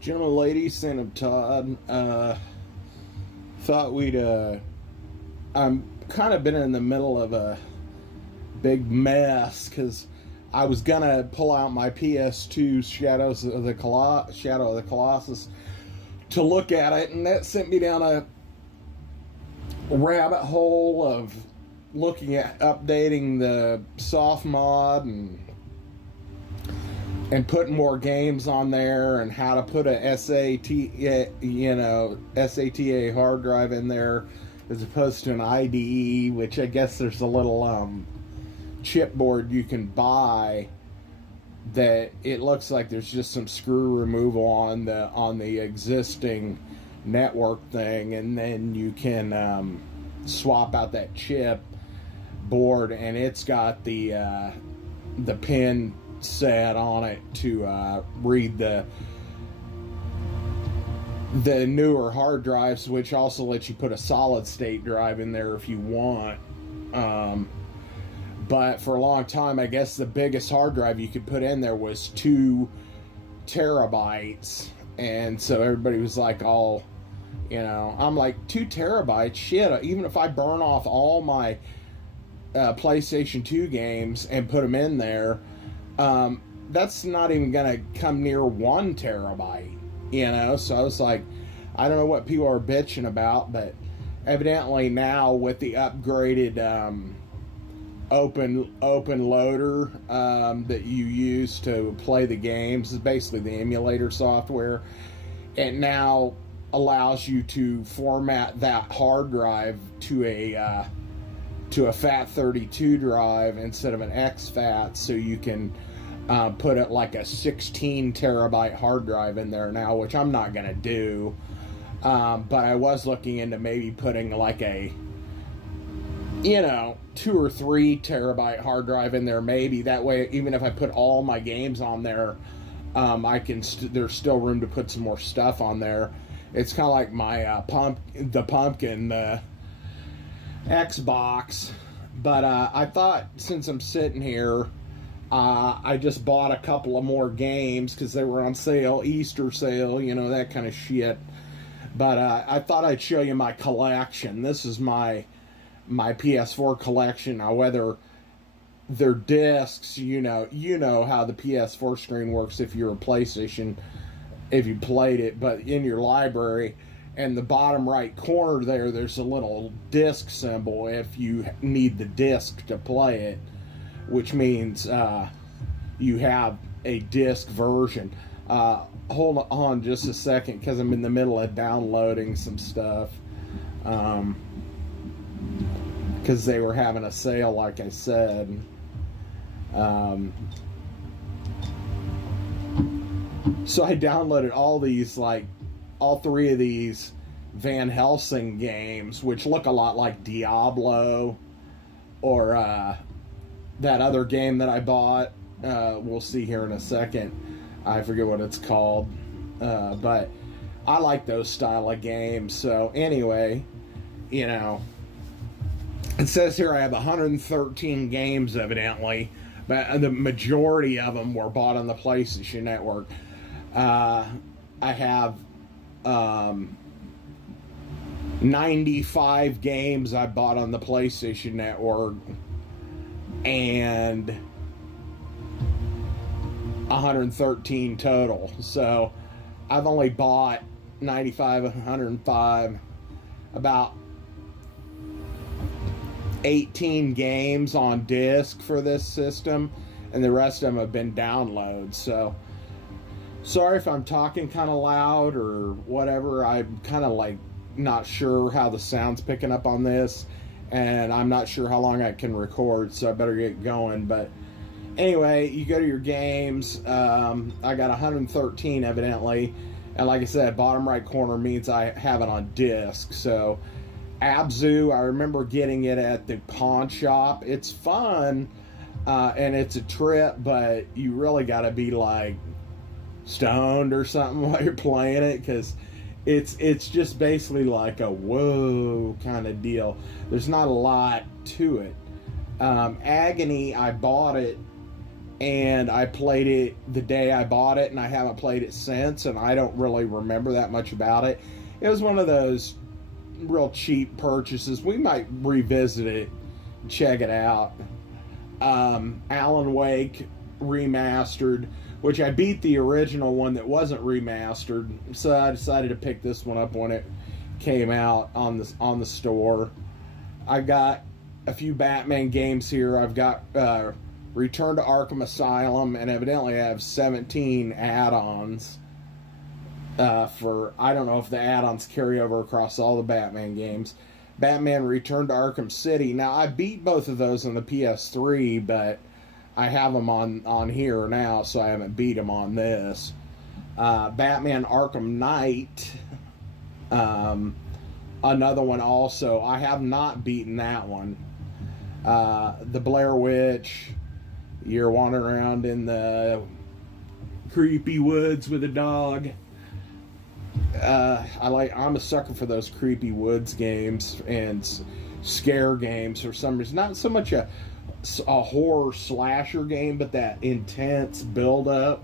Gentlemen, ladies, Sandamtod, thought we'd, I'm kind of been in the middle of a big mess because I was gonna pull out my PS2 Shadow of the Colossus to look at it, and that sent me down a rabbit hole of looking at updating the soft mod and putting more games on there, and how to put a SATA hard drive in there as opposed to an IDE, which I guess there's a little chipboard you can buy that it looks like there's just some screw removal on the existing network thing, and then you can swap out that chip board, and it's got the pin set on it to read the newer hard drives, which also lets you put a solid state drive in there if you want. But for a long time, I guess the biggest hard drive you could put in there was 2 terabytes, and so everybody was like, "All, I'm like, 2 terabytes, shit! Even if I burn off all my PlayStation 2 games and put them in there." That's not even gonna come near 1 terabyte, so I was like, I don't know what people are bitching about, but evidently now with the upgraded open loader that you use to play the games, is basically the emulator software. It now allows you to format that hard drive to a FAT32 drive instead of an exFAT, so you can put it like a 16 terabyte hard drive in there now, which I'm not going to do. But I was looking into maybe putting like a 2 or 3 terabyte hard drive in there, maybe. That way, even if I put all my games on there, I can there's still room to put some more stuff on there. It's kind of like my Pumpkin Xbox. But I thought, since I'm sitting here, I just bought a couple of more games because they were on sale, Easter sale, that kind of shit. But I thought I'd show you my collection. This is my PS4 collection. Now, whether they're discs, you know how the PS4 screen works if you're a PlayStation, if you played it. But in your library, and the bottom right corner there's a little disc symbol if you need the disc to play it, which means you have a disc version. Hold on just a second, because I'm in the middle of downloading some stuff. Because they were having a sale, like I said. So I downloaded all 3 of these Van Helsing games, which look a lot like Diablo, or that other game that I bought. We'll see here in a second. I forget what it's called. But I like those style of games. So anyway, it says here I have 113 games, evidently, but the majority of them were bought on the PlayStation Network. I have 95 games I bought on the PlayStation Network, and 113 total. So I've only bought 95, 105, about 18 games on disc for this system, and the rest of them have been downloads. So sorry if I'm talking kind of loud or whatever. I'm kind of not sure how the sound's picking up on this, and I'm not sure how long I can record, so I better get going. But anyway, you go to your games. I got 113 evidently, and like I said, bottom right corner means I have it on disc. So Abzu, I remember getting it at the pawn shop. It's fun, and it's a trip, but you really got to be stoned or something while you're playing it, because it's just basically like a whoa kind of deal. There's not a lot to it. Agony, I bought it and I played it the day I bought it, and I haven't played it since, and I don't really remember that much about it. It was one of those real cheap purchases. We might revisit it, check it out. Alan Wake Remastered, which I beat the original one that wasn't remastered, so I decided to pick this one up when it came out on the store. I got a few Batman games here. I've got Return to Arkham Asylum, and evidently I have 17 add-ons for, I don't know if the add-ons carry over across all the Batman games. Batman Return to Arkham City. Now, I beat both of those on the PS3, but I have them on here now, so I haven't beat them on this. Batman Arkham Knight. Another one also. I have not beaten that one. The Blair Witch. You're wandering around in the creepy woods with a dog. I'm a sucker for those creepy woods games and scare games for some reason. Not so much a horror slasher game, but that intense build up.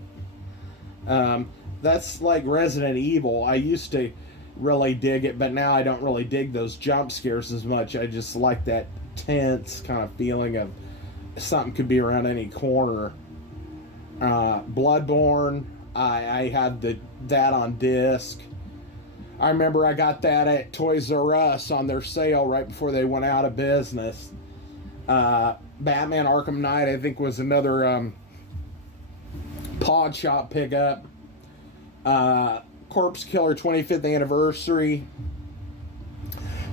That's like Resident Evil. I used to really dig it, but now I don't really dig those jump scares as much. I just like that tense kind of feeling of something could be around any corner. Bloodborne, I had that on disc. I remember I got that at Toys R Us on their sale right before they went out of business. Batman Arkham Knight, I think, was another Pod Shop pickup. Corpse Killer 25th Anniversary.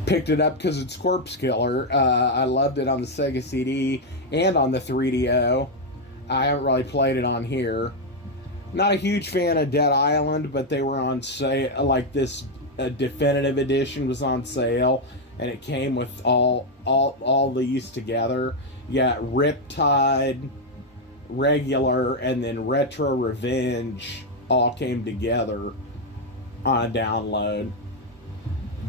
Picked it up because it's Corpse Killer. I loved it on the Sega CD and on the 3DO. I haven't really played it on here. Not a huge fan of Dead Island, but they were on sale. Like this definitive edition was on sale, and it came with all these together. You got Riptide, Regular, and then Retro Revenge all came together on a download.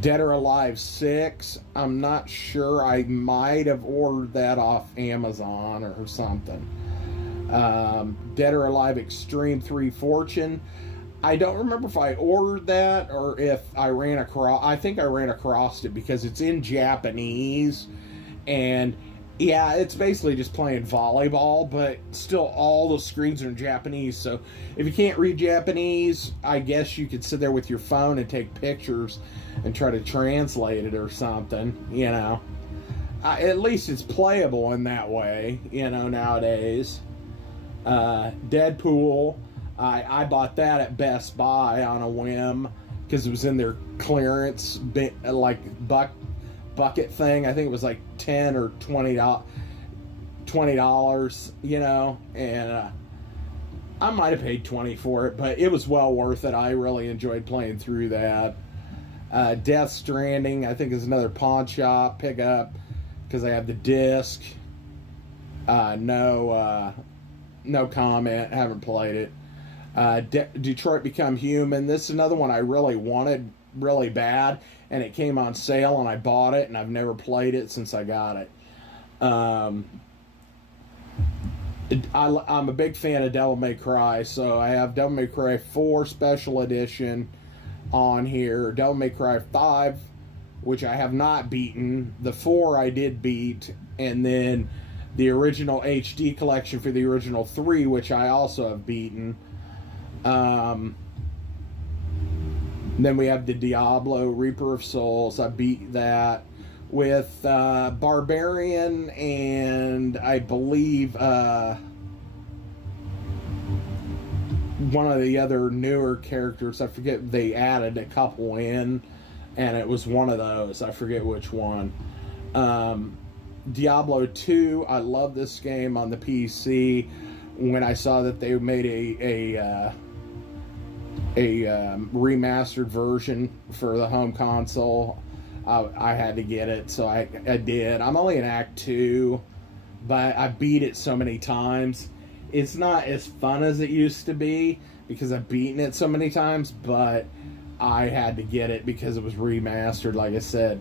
Dead or Alive 6, I'm not sure. I might have ordered that off Amazon or something. Dead or Alive Extreme 3 Fortune. I don't remember if I ordered that or if I ran across... I think I ran across it because it's in Japanese. And, yeah, it's basically just playing volleyball, but still all the screens are in Japanese. So if you can't read Japanese, I guess you could sit there with your phone and take pictures and try to translate it or something, you know. At least it's playable in that way, you know, nowadays. Deadpool, I bought that at Best Buy on a whim because it was in their clearance bucket thing. I think it was like $10 or $20, you know, and I might have paid $20 for it, but it was well worth it. I really enjoyed playing through that. Death Stranding, I think, is another pawn shop pickup because I have the disc. No comment. Haven't played it. Detroit Become Human. This is another one I really wanted really bad, and it came on sale, and I bought it, and I've never played it since I got it. I'm a big fan of Devil May Cry, so I have Devil May Cry 4 Special Edition on here. Devil May Cry 5, which I have not beaten. The 4 I did beat, and then the original HD collection for the original 3, which I also have beaten. Then we have the Diablo Reaper of Souls. I beat that with Barbarian and I believe one of the other newer characters. I forget, they added a couple in, and it was one of those. I forget which one. Diablo 2, I love this game on the PC. When I saw that they made a remastered version for the home console, I had to get it, so I did. I'm only in Act 2, but I beat it so many times. It's not as fun as it used to be because I've beaten it so many times, but I had to get it because it was remastered, like I said.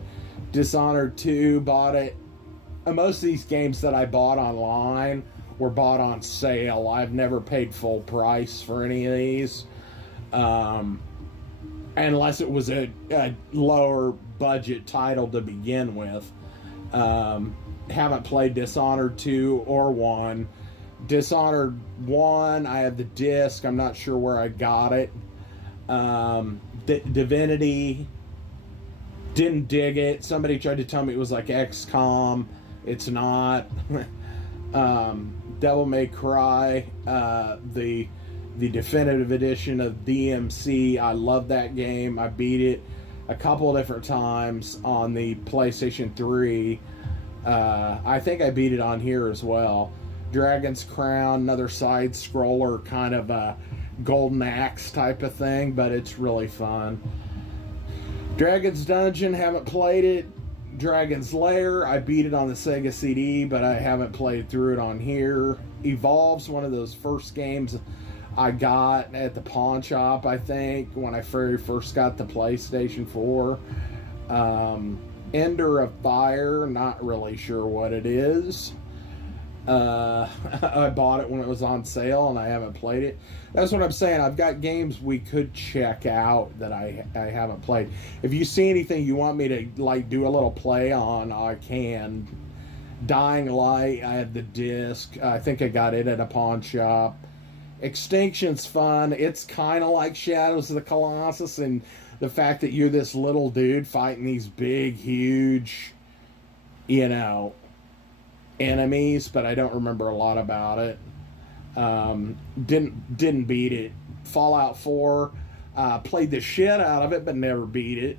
Dishonored 2, bought it. Most of these games that I bought online were bought on sale. I've never paid full price for any of these, unless it was a lower budget title to begin with. Haven't played Dishonored 2 or 1. Dishonored 1, I have the disc. I'm not sure where I got it. Divinity, didn't dig it. Somebody tried to tell me it was like XCOM. It's not. Devil May Cry, the definitive edition of DMC. I love that game. I beat it a couple of different times on the PlayStation 3. I think I beat it on here as well. Dragon's Crown, another side scroller, kind of a Golden Axe type of thing, but it's really fun. Dragon's Dungeon, haven't played it. Dragon's Lair, I beat it on the Sega CD, but I haven't played through it on here. Evolve's one of those first games I got at the pawn shop, I think, when I very first got the PlayStation 4. Ender of Fire, not really sure what it is. I bought it when it was on sale and I haven't played it. That's what I'm saying. I've got games we could check out that I haven't played. If you see anything you want me to like do a little play on, I can. Dying Light, I have the disc. I think I got it at a pawn shop. Extinction's fun. It's kind of like Shadows of the Colossus, and the fact that you're this little dude fighting these big, huge, enemies, but I don't remember a lot about it. Didn't beat it. Fallout 4, played the shit out of it, but never beat it.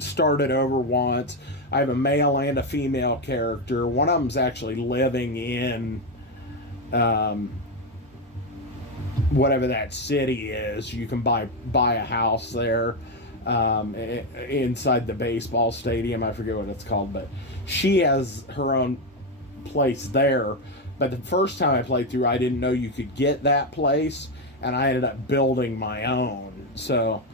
Started over once. I have a male and a female character. One of them's actually living in whatever that city is. You can buy a house there inside the baseball stadium. I forget what it's called, but she has her own place there. But the first time I played through, I didn't know you could get that place, and I ended up building my own. So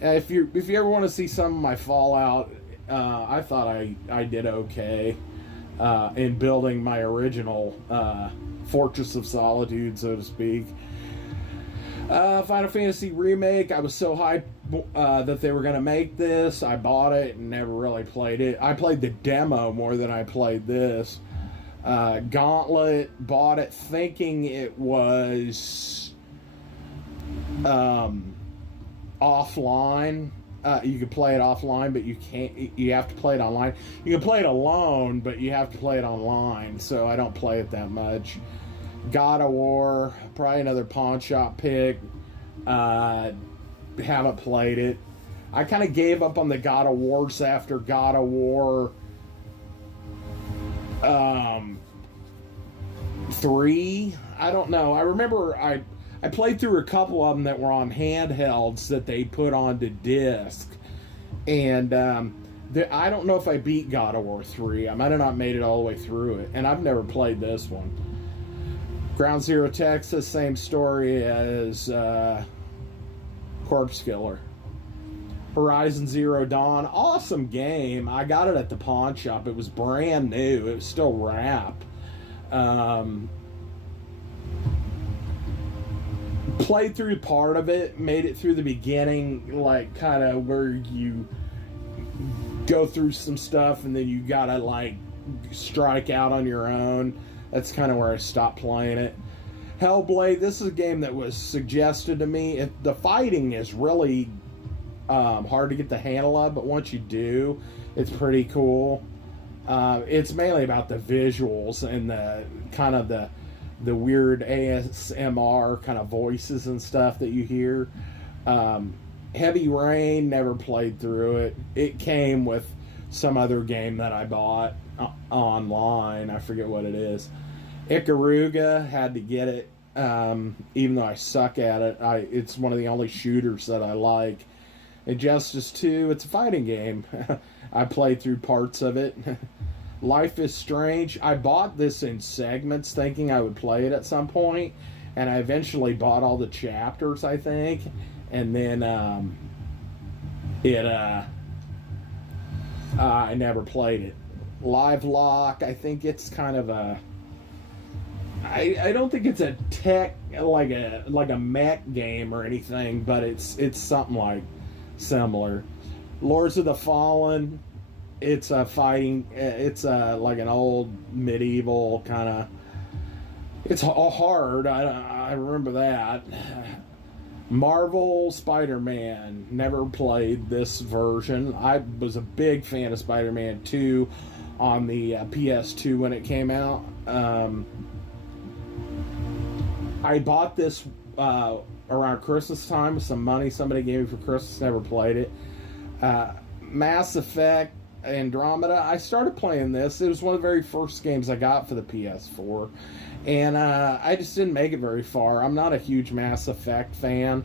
if you ever want to see some of my Fallout, I thought I did okay in building my original Fortress of Solitude, so to speak. Final Fantasy Remake, I was so hyped that they were going to make this. I bought it and never really played it. I played the demo more than I played this. Gauntlet, bought it thinking it was offline. You could play it offline, but you can't. You have to play it online. You can play it alone, but you have to play it online, so I don't play it that much. God of War, probably another pawn shop pick. Haven't played it. I kind of gave up on the God of Wars after God of War 3. I don't know. I remember I played through a couple of them that were on handhelds that they put onto disc. And I don't know if I beat God of War 3. I might have not made it all the way through it. And I've never played this one. Ground Zero Texas, same story as Corpse Killer. Horizon Zero Dawn, awesome game. I got it at the pawn shop. It was brand new. It was still wrapped. Played through part of it, made it through the beginning, like kind of where you go through some stuff and then you gotta like strike out on your own. That's kind of where I stopped playing it. Hellblade, this is a game that was suggested to me. The fighting is really hard to get the handle of, but once you do, it's pretty cool. It's mainly about the visuals and the kind of the weird ASMR kind of voices and stuff that you hear. Heavy Rain, never played through it. It came with some other game that I bought online. I forget what it is. Ikaruga, had to get it. Even though I suck at it, it's one of the only shooters that I like. Injustice 2, it's a fighting game. I played through parts of it. Life is Strange, I bought this in segments thinking I would play it at some point, and I eventually bought all the chapters, I think, and then I never played it. Live Lock, I think it's kind of a I don't think it's a tech like a mech game or anything, but it's something like similar. Lords of the Fallen. It's a fighting. It's like an old medieval kind of. It's hard. I remember that. Marvel Spider-Man. Never played this version. I was a big fan of Spider-Man 2 on the PS2 when it came out. I bought this around Christmas time with some money somebody gave me for Christmas. Never played it. Mass Effect Andromeda. I started playing this. It was one of the very first games I got for the PS4. And I just didn't make it very far. I'm not a huge Mass Effect fan.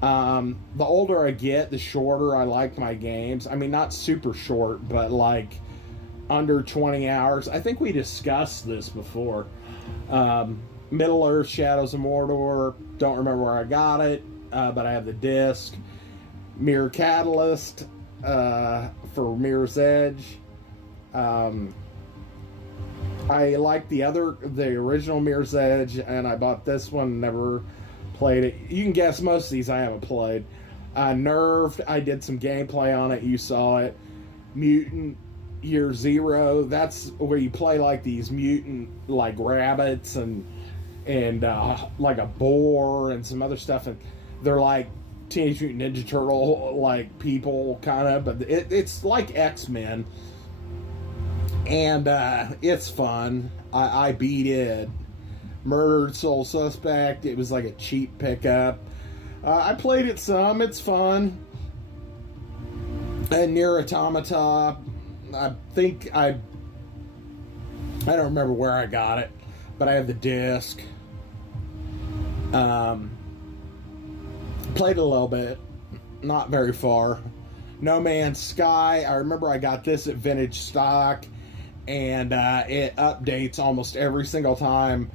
The older I get, the shorter I like my games. I mean, not super short, but like under 20 hours. I think we discussed this before. Middle Earth, Shadows of Mordor. Don't remember where I got it, but I have the disc. Mirror Catalyst for Mirror's Edge. I like the original Mirror's Edge, and I bought this one, never played it. You can guess most of these I haven't played. Nerved, I did some gameplay on it, you saw it. Mutant Year Zero, that's where you play like these mutant like rabbits and like a boar and some other stuff, and they're like Teenage Mutant Ninja Turtle like people kind of, but it's like X-Men. And it's fun. I beat it. Murdered Soul Suspect. It was like a cheap pickup. I played it some. It's fun. And Nier Automata. I don't remember where I got it, but I have the disc. Played a little bit. Not very far. No Man's Sky. I remember I got this at Vintage Stock. And it updates almost every single time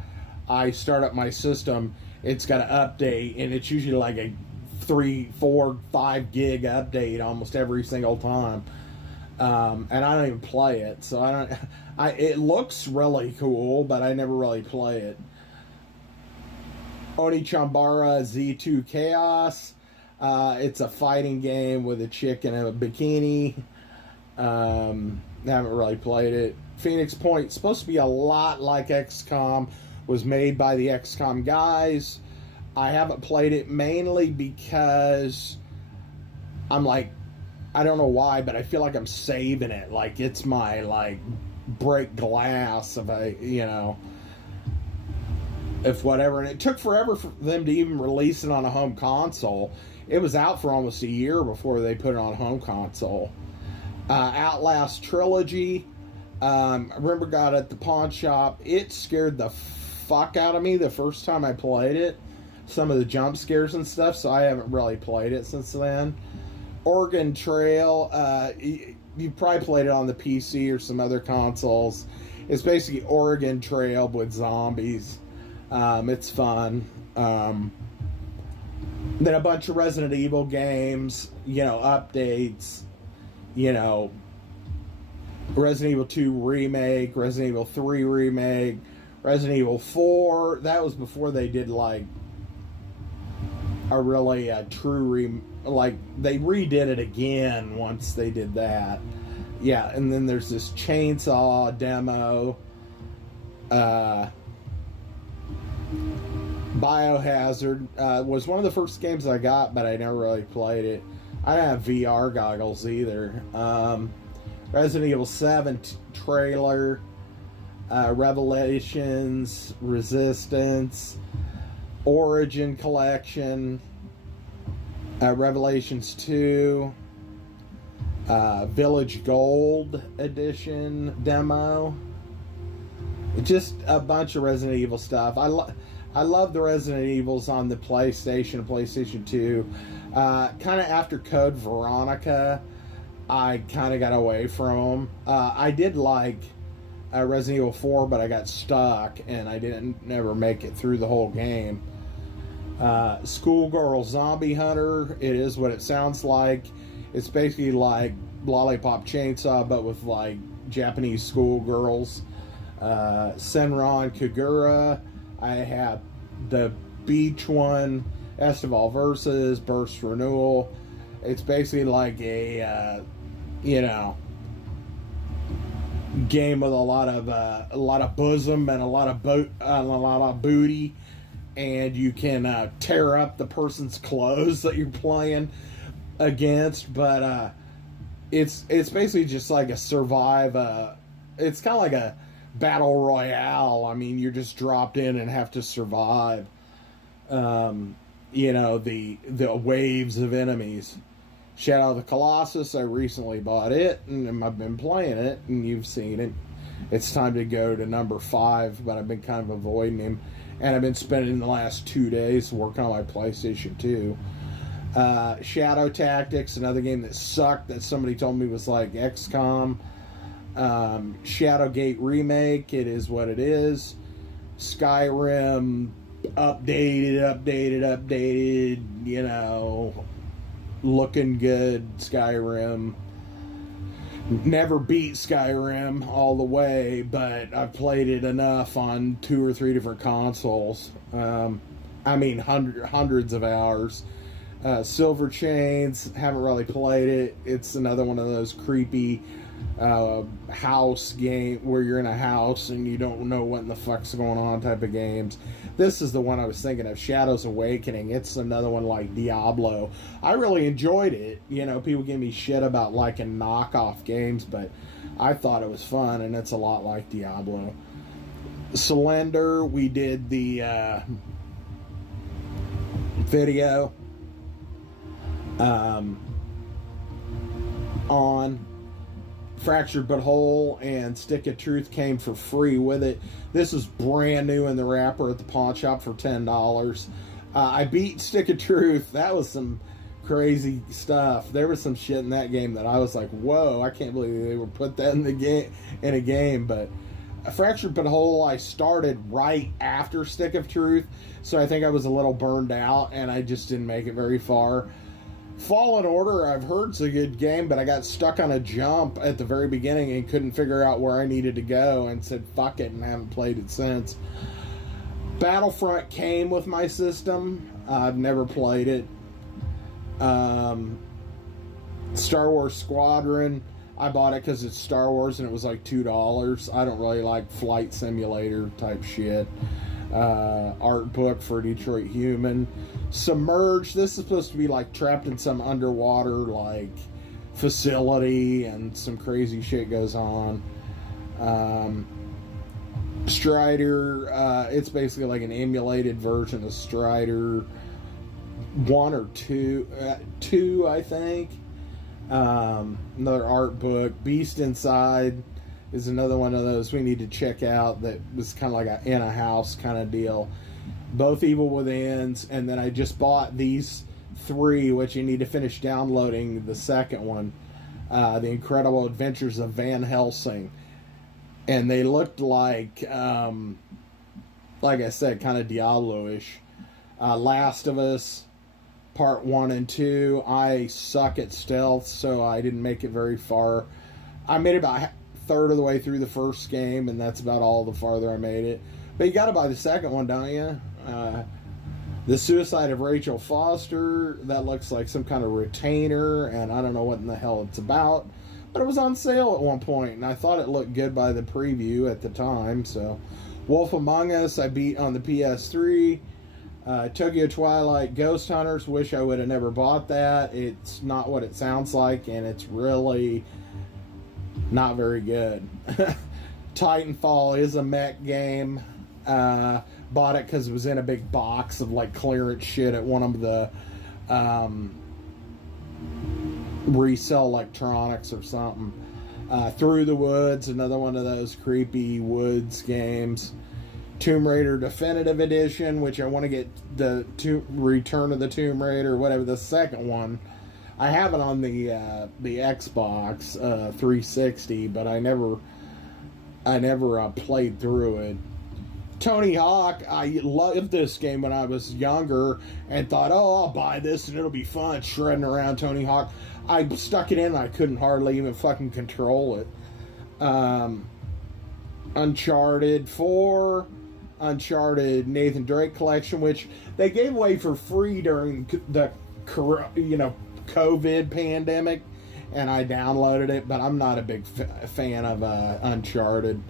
I start up my system. It's got an update, and it's usually like a 3, 4, 5 gig update almost every single time. And I don't even play it, so it looks really cool, but I never really play it. Onichambara Z2 Chaos. It's a fighting game with a chick in a bikini. Haven't really played it. Phoenix Point, supposed to be a lot like XCOM, was made by the XCOM guys. I haven't played it mainly because I'm like, I don't know why, but I feel like I'm saving it. Like it's my like break glass if whatever. And it took forever for them to even release it on a home console. It was out for almost a year before they put it on home console. Outlast Trilogy. I remember got it at the pawn shop. It scared the fuck out of me the first time I played it. Some of the jump scares and stuff, so I haven't really played it since then. Oregon Trail. You probably played it on the PC or some other consoles. It's basically Oregon Trail with zombies. It's fun. Then a bunch of Resident Evil games, updates. Resident Evil 2 Remake, Resident Evil 3 Remake, Resident Evil 4. That was before they did like a really true they redid it again once they did that. Yeah, and then there's this Chainsaw demo. Biohazard was one of the first games I got, but I never really played it. I don't have VR goggles either. Resident Evil 7 trailer, Revelations, Resistance, Origin Collection, Revelations 2, Village Gold Edition demo. Just a bunch of Resident Evil stuff. I love the Resident Evils on the PlayStation, PlayStation 2. Kind of after Code Veronica, I kind of got away from them. I did like Resident Evil 4, but I got stuck, and I never make it through the whole game. Schoolgirl Zombie Hunter, it is what it sounds like. It's basically like Lollipop Chainsaw, but with like Japanese schoolgirls. Senran Kagura. I have the beach one, Estival Versus, Burst Renewal. It's basically like a, game with a lot of bosom and a lot of booty, and you can tear up the person's clothes that you're playing against. But it's basically just like a survive. It's kind of like a battle royale. I mean, you're just dropped in and have to survive. The waves of enemies. Shadow of the Colossus, I recently bought it, and I've been playing it, and you've seen it. It's time to go to number 5, but I've been kind of avoiding him. And I've been spending the last 2 days working on my PlayStation 2. Shadow Tactics, another game that sucked that somebody told me was like XCOM. Shadowgate Remake, it is what it is. Skyrim, updated, looking good. Skyrim. Never beat Skyrim all the way, but I've played it enough on 2 or 3 different consoles. Hundreds of hours. Silver Chains, haven't really played it. It's another one of those creepy house game where you're in a house and you don't know what in the fuck's going on type of games. This is the one I was thinking of, Shadows Awakening. It's another one like Diablo. I really enjoyed it. People give me shit about liking knockoff games, but I thought it was fun, and it's a lot like Diablo. Slender, we did the video on. Fractured But Whole and Stick of Truth came for free with it. This is brand new in the wrapper at the pawn shop for $10. I beat Stick of Truth. That was some crazy stuff. There was some shit in that game that I was like, whoa, I can't believe they would put that in a game. But Fractured But Whole, I started right after Stick of Truth, so I think I was a little burned out and I just didn't make it very far. Fallen Order, I've heard it's a good game, but I got stuck on a jump at the very beginning and couldn't figure out where I needed to go and said fuck it and haven't played it since. Battlefront came with my system. I've never played it. Star Wars Squadron, I bought it because it's Star Wars and it was like $2. I don't really like flight simulator type shit. Art book for Detroit Human. Submerged, this is supposed to be like trapped in some underwater like facility and some crazy shit goes on. Strider, it's basically like an emulated version of Strider 1 or 2 I think. Another art book. Beast Inside is another one of those we need to check out that was kind of like a in a house kind of deal. Both Evil Withins, and then I just bought these 3, which you need to finish downloading the second one, The Incredible Adventures of Van Helsing. And they looked like I said, kind of Diablo-ish. Last of Us, Part 1 and 2. I suck at stealth, so I didn't make it very far. I made about a third of the way through the first game, and that's about all the farther I made it. But you got to buy the second one, don't you? The Suicide of Rachel Foster, that looks like some kind of retainer, and I don't know what in the hell it's about. But it was on sale at one point, and I thought it looked good by the preview at the time. So, Wolf Among Us, I beat on the PS3. Tokyo Twilight Ghost Hunters, wish I would have never bought that. It's not what it sounds like, and it's really not very good. Titanfall is a mech game. Bought it because it was in a big box of like clearance shit at one of the resell electronics or something. Through the Woods, another one of those creepy woods games. Tomb Raider Definitive Edition, which I want to get the Return of the Tomb Raider, whatever, the second one. I have it on the Xbox 360, but I never played through it. Tony Hawk, I loved this game when I was younger and thought, oh, I'll buy this and it'll be fun shredding around Tony Hawk. I stuck it in and I couldn't hardly even fucking control it. Uncharted 4, Uncharted Nathan Drake collection, which they gave away for free during the COVID pandemic, and I downloaded it, but I'm not a big fan of Uncharted.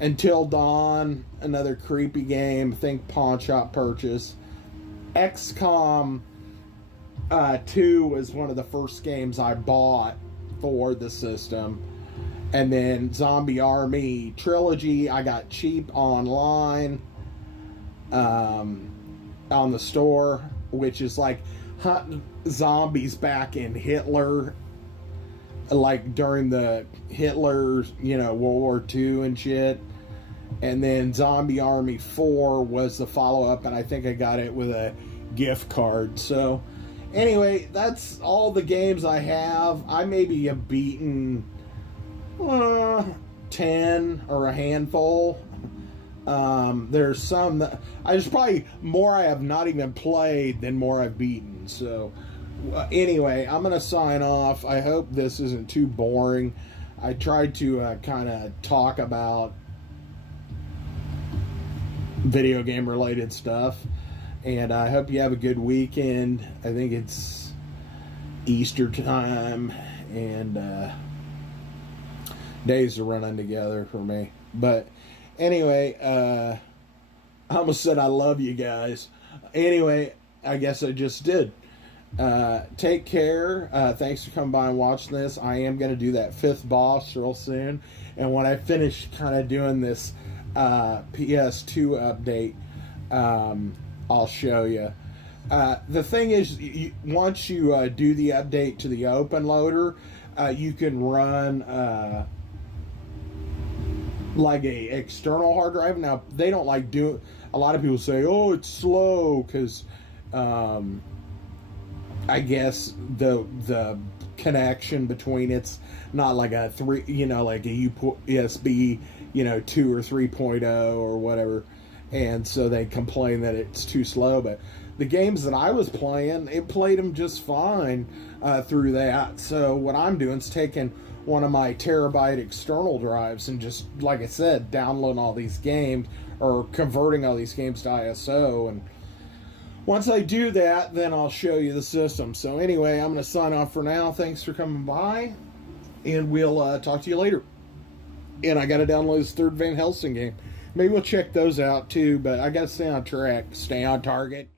Until Dawn, another creepy game, think pawn shop purchase. XCOM 2 was one of the first games I bought for the system. And then Zombie Army Trilogy, I got cheap online on the store, which is like hunting zombies back in Hitler, like during the Hitler, World War II and shit. And then Zombie Army 4 was the follow-up, and I think I got it with a gift card. So, anyway, that's all the games I have. I maybe have beaten 10 or a handful. There's some that there's probably more I have not even played than more I've beaten. So, anyway, I'm going to sign off. I hope this isn't too boring. I tried to kind of talk about video game related stuff, and I hope you have a good weekend. I think it's Easter time, and days are running together for me. But anyway, I almost said I love you guys. Anyway, I guess I just did. Take care. Thanks for coming by and watching this. I am going to do that 5th boss real soon, and when I finish kind of doing this PS2 update, I'll show you. The thing is, once you do the update to the open loader, you can run like a external hard drive. Now, they don't like do. A lot of people say, "Oh, it's slow," because I guess the connection between it's not like a like a USB 2 or 3.0 or whatever, and so they complain that it's too slow. But the games that I was playing, it played them just fine through that. So what I'm doing is taking one of my terabyte external drives and just, like I said, downloading all these games or converting all these games to ISO. And once I do that, then I'll show you the system. So anyway, I'm going to sign off for now. Thanks for coming by, and we'll talk to you later. And I got to download this 3rd Van Helsing game. Maybe we'll check those out too, but I got to stay on track, stay on target.